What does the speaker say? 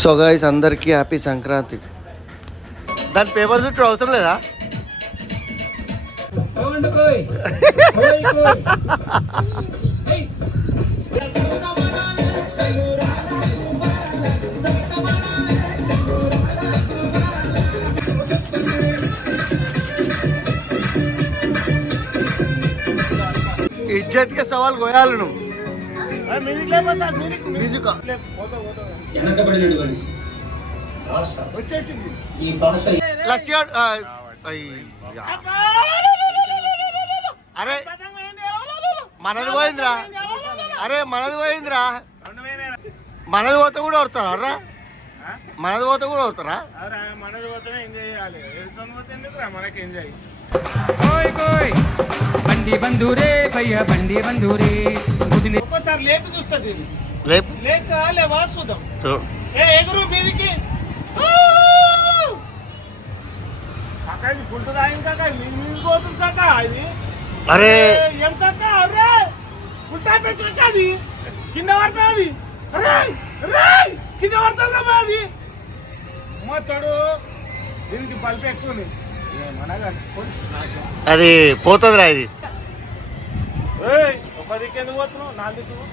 So guys అందరికీ happy Sankranti. దాని paper చుట్టూ అవసరం లేదా? ఇజ్జత్ కే సవాల్ గోయాలు నువ్వు. అరే మనది పోయిందిరా, అరే మనది పోయిందిరా, మనది పోతే కూడా వస్తారా? మనది పోతే కూడా వస్తారా? బండి బంధురే భయ్య బండి బంధురే ఒక్కసారి లేపి చూస్తుంది. లేవా చూద్దాం. ఎగురు మీదికి ఫుల్ తాగింది కాక పోతుంది కాక. అది అరే ఏం కాక? అరే ఫుల్ టైప్ అది కింద పడుతుంది. అరే కింద పడుతుంది అది మొత్తడు. దీనికి బల్బు ఎక్కువ అది పోతుందిరా. ఇది ఒక దిక్కు ఎందుకు పోతున్నావు? నాలుగు దిక్కు